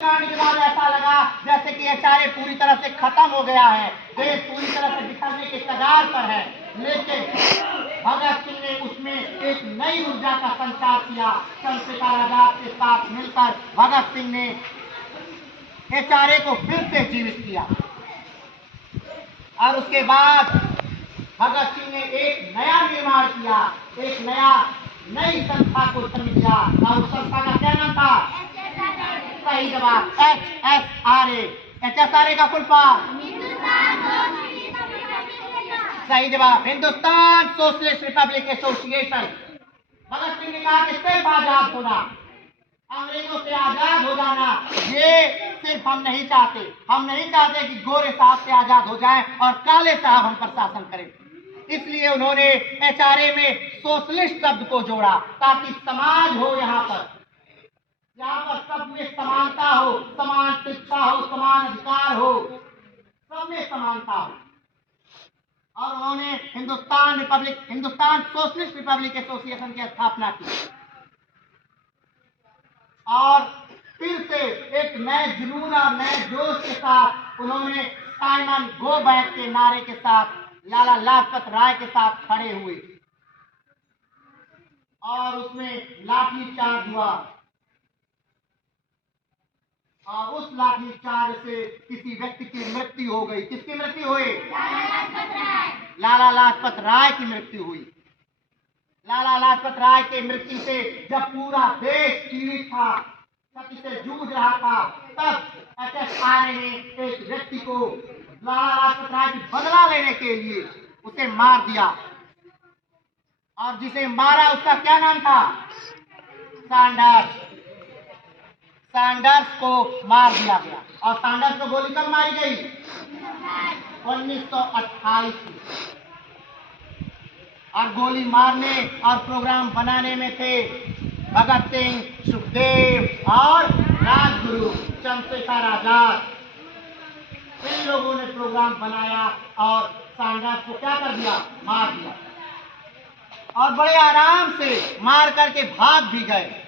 कांड के बाद ऐसा लगा जैसे कि एचआरए पूरी तरह से खत्म हो गया है, देश पूरी तरह से बिखरने के कगार पर है। लेकिन भगत सिंह ने उसमें एक नई ऊर्जा का संचार किया। चंद्रशेखर आजाद के साथ मिलकर भगत सिंह ने एचआरए को फिर से जीवित किया और उसके बाद भगत सिंह ने एक नया निर्माण किया, एक नई संस्था को जन्म दिया और उस संस्था का क्या नाम था? सही जवाब, HSRA। HSRA का फुल फॉर्म? सही जवाब, Hindustan socialist Republic association. Bhagat Singh ने कहा कि सिर्फ आजाद होना, अंग्रेजों से आजाद हो जाना, ये सिर्फ हम नहीं चाहते। हम नहीं चाहते कि गोरे साहब से आजाद हो जाएं और काले साहब हम पर शासन करें। इसलिए उन्होंने एचआरए में सोशलिस्ट शब्द को जोड़ा ताकि समाज हो, यहाँ पर सब में समानता हो, समान शिक्षा हो, समान अधिकार हो, सब में समानता हो। और उन्होंने हिंदुस्तान सोशलिस्ट रिपब्लिक एसोसिएशन की स्थापना की और फिर से एक नए जुनून और नए जोश के साथ उन्होंने साइमन गो बैक के नारे के साथ लाला लाजपत राय के साथ खड़े हुए और उसमें लाठीचार्ज हुआ और उस लाठीचार्ज से किसी व्यक्ति की मृत्यु हो गई। किसकी मृत्यु हुई? लाला लाजपत राय की मृत्यु हुई। लाला लाजपत राय की मृत्यु से जब पूरा देश पीड़ित था, क्षति से जूझ रहा था, तब HSRA ने एक व्यक्ति को लाला लाजपत राय की बदला लेने के लिए उसे मार दिया और जिसे मारा उसका क्या नाम था? सैंडर्स को मार दिया गया। और सैंडर्स को गोली कब मारी गई? 1928 में। और गोली मारने और प्रोग्राम बनाने में थे भगत सिंह, सुखदेव और राजगुरु चंद्रशेखर आजाद। इन लोगों ने प्रोग्राम बनाया और सैंडर्स को क्या कर दिया? मार दिया और बड़े आराम से मार करके भाग भी गए।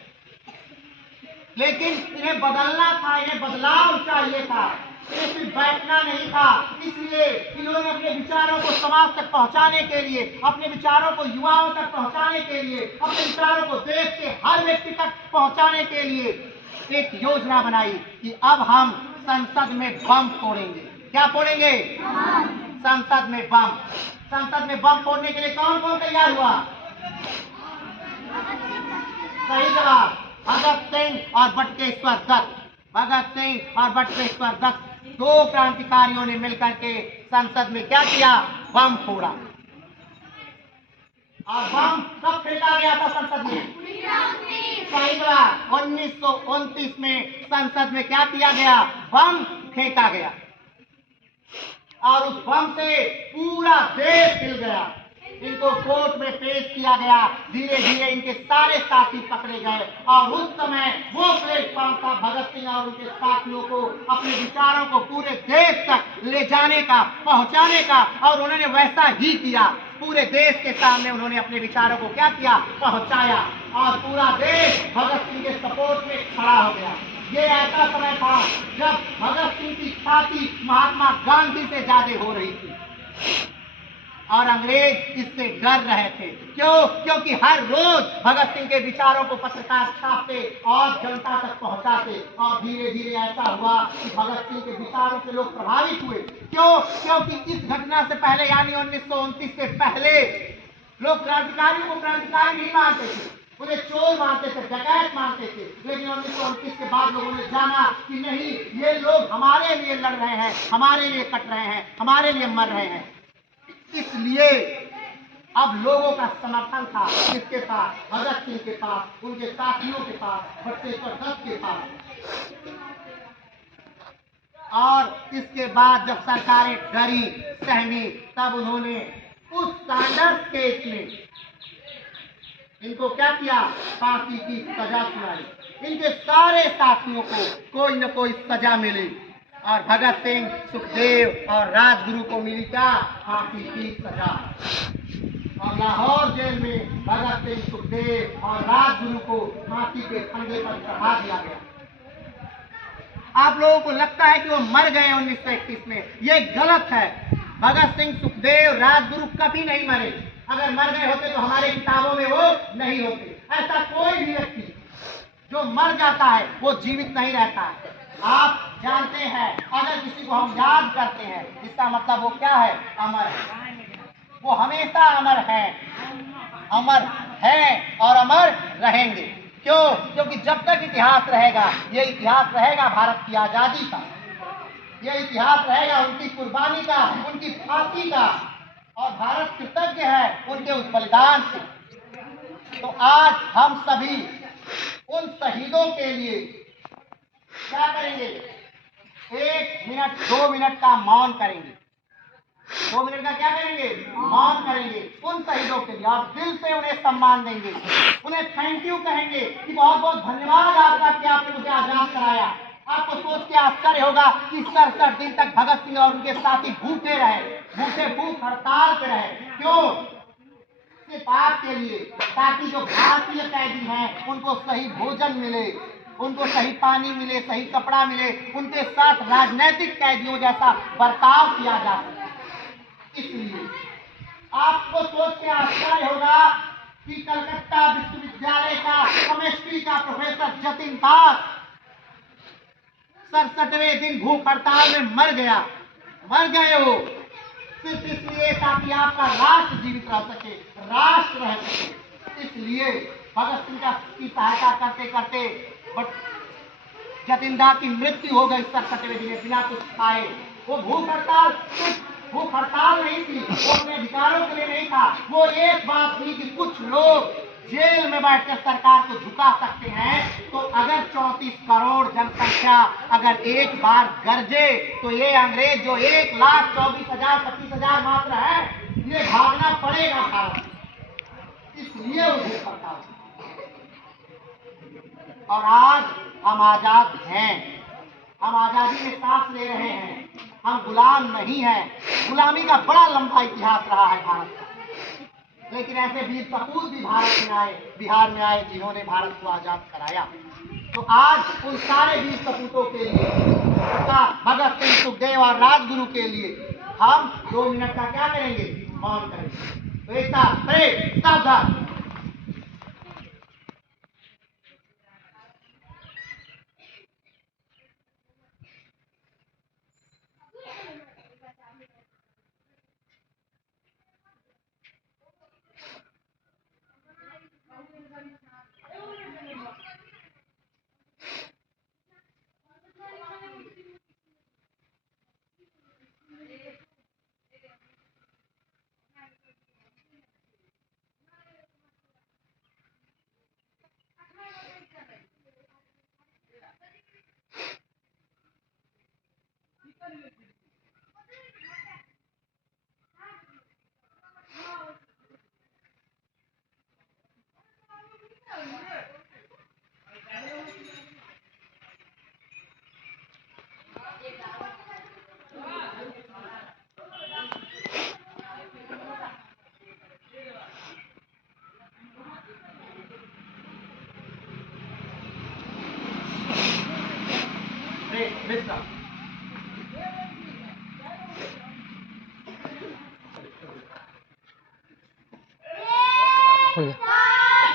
लेकिन इन्हें बदलना था, इन्हें बदलाव चाहिए था, इन्हें सिर्फ बैठना नहीं था। इसलिए इन्होंने अपने विचारों को समाज तक पहुंचाने के लिए, अपने विचारों को युवाओं तक पहुंचाने के लिए, अपने विचारों को देश के हर व्यक्ति तक पहुंचाने के लिए एक योजना बनाई कि अब हम संसद में बम फोड़ेंगे। क्या फोड़ेंगे? संसद में बम। संसद में बम फोड़ने के लिए कौन कौन तैयार हुआ? सही जवाब, भगत सिंह और बटुकेश्वर दत्त। भगत सिंह और बटुकेश्वर दत्त, दो क्रांतिकारियों ने मिलकर के संसद में क्या किया? बम फोड़ा। और बम कब फेंका गया था संसद में? सही जवाब, 1929 में संसद में क्या किया गया? बम फेंका गया और उस बम से पूरा देश हिल गया। इनको कोर्ट में पेश किया गया। धीरे धीरे इनके सारे साथी पकड़े गए और उस समय वो प्लेटफॉर्म था भगत सिंह और उनके साथियों को अपने विचारों को पूरे देश तक ले जाने का, पहुंचाने का, और उन्होंने वैसा ही किया। पूरे देश के सामने उन्होंने अपने विचारों को क्या किया? पहुंचाया और पूरा देश भगत सिंह के सपोर्ट में खड़ा हो गया। ये ऐसा समय था जब भगत सिंह की ख्याति महात्मा गांधी से ज्यादा हो रही थी और अंग्रेज इससे डर रहे थे। क्यों? क्योंकि हर रोज भगत सिंह के विचारों को पत्रकार छापते और जनता तक पहुंचाते और धीरे धीरे ऐसा हुआ कि भगत सिंह के विचारों से लोग प्रभावित हुए। क्यों? क्योंकि इस घटना से पहले यानी 1929 से पहले लोग क्रांतिकारियों को क्रांतिकारी नहीं मानते थे, उन्हें चोर मानते थे, डकैत मानते थे। लेकिन 1929 के बाद लोगों ने जाना कि नहीं, ये लोग हमारे लिए लड़ रहे हैं, हमारे लिए कट रहे हैं, हमारे लिए मर रहे हैं। इसलिए अब लोगों का समर्थन था किसके पास? भगत सिंह के पास, उनके साथियों के पास, बटुकेश्वर दत्त के पास। और इसके बाद जब सरकारें डरी, सहमी, तब उन्होंने उस सैंडर्स केस में इनको क्या किया? फांसी की सजा सुनाई। इनके सारे साथियों को कोई न कोई सजा मिली और भगत सिंह, सुखदेव और राजगुरु को मिली क्या? फांसी की सजा। और लाहौर जेल में भगत सिंह, सुखदेव और राजगुरु को फांसी के फंदे पर चढ़ा दिया गया। आप लोगों को लगता है कि वो मर गए 1931 में, ये गलत है। भगत सिंह, सुखदेव, राजगुरु कभी नहीं मरे। अगर मर गए होते तो हमारे किताबों में वो नहीं होते। ऐसा कोई भी व्यक्ति जो मर जाता है वो जीवित नहीं रहता है। आप जानते हैं, अगर किसी को हम याद करते हैं, इसका मतलब वो क्या है? अमर है। वो हमेशा अमर है, अमर है और अमर रहेंगे। क्यों? क्योंकि जब तक इतिहास रहेगा, ये इतिहास रहेगा भारत की आजादी का, ये इतिहास रहेगा उनकी कुर्बानी का, उनकी फांसी का, और भारत कृतज्ञ है उनके उस बलिदान से। तो आज हम सभी उन शहीदों के लिए क्या करेंगे? 1 मिनट 2 मिनट का मौन करेंगे। 2 मिनट का क्या करेंगे? मौन करेंगे उन शहीदों के लिए, और दिल से उन्हें सम्मान देंगे, उन्हें थैंक यू कहेंगे कि बहुत बहुत धन्यवाद आपका कि आपने मुझे आजाद कराया। आपको सोच के आश्चर्य होगा कि 67 दिन तक भगत सिंह और उनके साथी भूखे रहे, भूख हड़ताल पे रहे। क्यों? सिर्फ आपके लिए, ताकि जो भारतीय कैदी हैं उनको सही भोजन मिले, उनको सही पानी मिले, सही कपड़ा मिले, उनके साथ राजनीतिक कैदियों जैसा बर्ताव किया जा सके। इसलिए आपको सोच के आश्चर्य होगा कि कलकत्ता विश्वविद्यालय का केमिस्ट्री का प्रोफेसर जतिन दास 67वें दिन भूख हड़ताल में मर गए हो, सिर्फ इसलिए ताकि आपका राष्ट्र जीवित रह सके, राष्ट्र रह सके। इसलिए भगत सिंह की सहायता करते करते जतिन दास की मृत्यु हो गई 67वें दिन बिना कुछ खाए। वो भूख हड़ताल नहीं थी, वो अपने अधिकारों के लिए नहीं था, वो एक बात थी कि कुछ लोग जेल में बैठकर सरकार को झुका सकते हैं। तो अगर 34 करोड़ जनसंख्या अगर एक बार गरजे तो ये अंग्रेज जो 1,24,000 25,000 मात्र है, ये भागना पड़ेगा भारत। इसलिए वो भूख हड़ताल। और आज हम आजाद हैं, हम आजादी में सांस ले रहे हैं, हम गुलाम नहीं हैं। गुलामी का बड़ा लंबा इतिहास रहा है भारत का, लेकिन ऐसे वीर सपूत भी भारत में आए, बिहार में आए, जिन्होंने भारत को आजाद कराया। तो आज उन सारे वीर सपूतों के लिए, भगत सिंह, सुखदेव और राजगुरु के लिए हम 2 मिनट का क्या करेंगे? मौन करेंगे। तो एक साथ सावधान। Mister